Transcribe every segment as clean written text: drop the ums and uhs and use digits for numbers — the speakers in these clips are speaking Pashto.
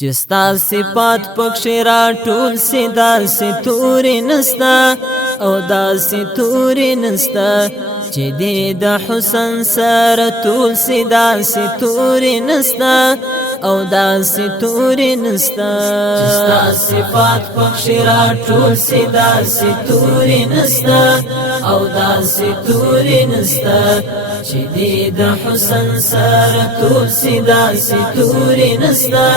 جستا صفات پکش را ټول سی داسې تورې نستا او داسې تورې نستا چې دې د حسن سره ټول سی داسې تورې نستا او داسې تورې نستا جستا صفات پکش را ټول سی داسې تورې نستا او داسې تورې نستا چې دې د حسن سره ټول سی داسې تورې نستا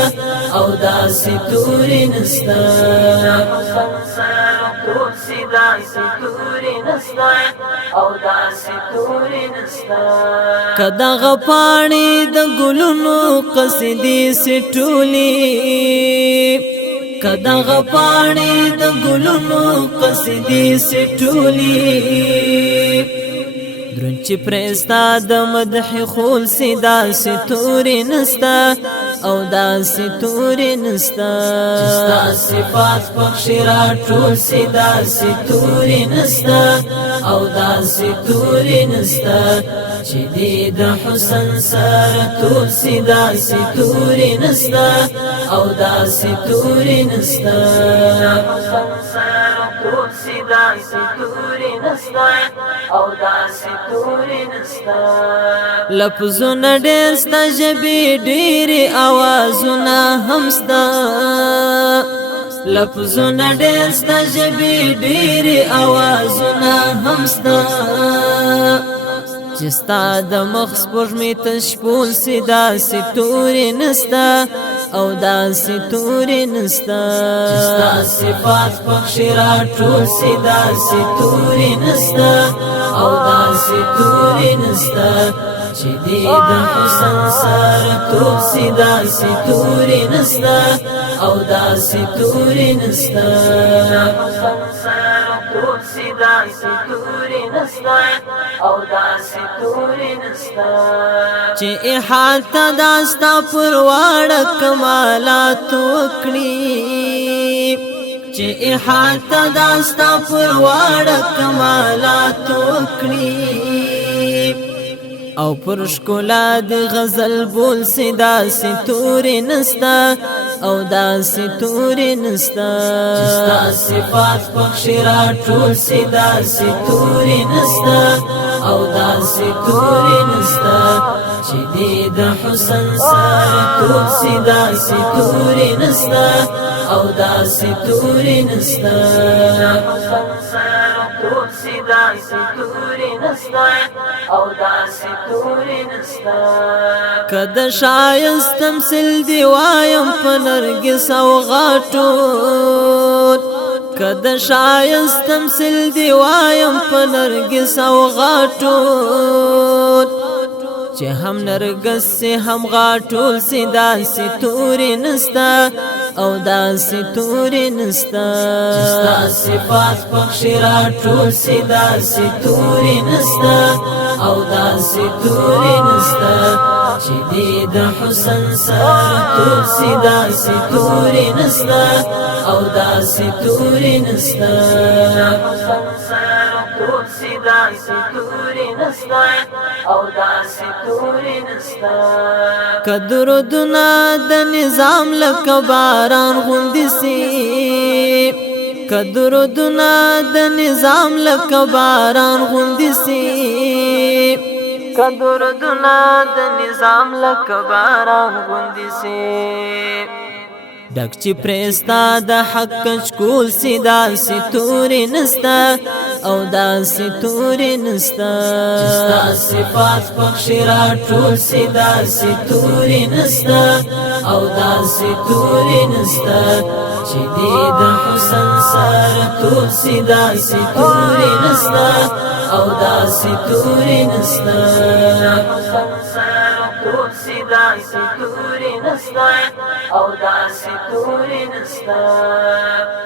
او داسې تورې نستا ټول سی داسې تورې نستا او داسې تورې نستا کداغه پاڼې د ګلونو قصیدې سټولې کداغه پاڼې د ګلونو قصیدې سټولې درن چې پرستا د مدح خول سی داسې تورې نستا او داسې تورې نستا جستا صفات پکش را ټول سی داسې تورې نستا او داسې تورې نستا چې دې د حسن سره ټول سی داسې تورې نستا او داسې تورې نستا ټول سی داسې تورې نستا او داسې تورې نستا لفظونه ډېر ستا ژبې ډېرې اوازونه هم ستا لفظونه ډېر ستا ژبې ډېرې اوازونه هم ستا چې ستا د مخ سپوږمۍ تشپول سی داسې تورې نستا او داسې تورې نستا چې ستا صفات پکش را ټول سی داسې تورې نستا او داسې تورې نستا چې دې د حسن سره ټول سی داسې تورې نستا او داسې تورې نستا ټول سی داسې تورې نستا او داسې تورې نستا چې احاطه داستا پر واړه کمالات وکړي چې احاطه داستا پر واړه کمالات وکړي او پر ښکلا د غزل بول سی داسې تورې نستا او داسې تورې نستا جستا صفات پکش را ټول سی داسې تورې نستا او داسې تورې نستا چې دې د حسن سره ټول سی داسې تورې نستا او داسې تورې نستا ټول سی داسې تورې نستا او داسې تورې نستا کد شایست تمثيل دی وایم په نرګس او غاټول کد شایست تمثيل دی وایم په نرګس او غاټول چې هم نرګس سي هم غاټول سي داسې تورې نستا او داسې تورې نستا جستا صفات پکش را ټول سی داسې تورې نستا او داسې تورې نستا چې دې د حسن سره ټول سی داسې تورې نستا او داسې تورې نستا ټول سی داسې تورې نستا او داسې تورې نستا کدرودنا د نظام لکه باران غوندې سي کدرودنا د نظام لکه باران غوندې سي کدرودنا د نظام لکه باران غوندې سي ډک چې پرستا د حق کول سی داسې تورې نستا او داسې تورې نستا جستا صفات پکش را ټول سی داسې تورې نستا او داسې تورې نستا چې دې د حسن سره ټول سی داسې تورې نستا او داسې تورې نستا ټول سی داسې تورې نستا او داسې تورې نستا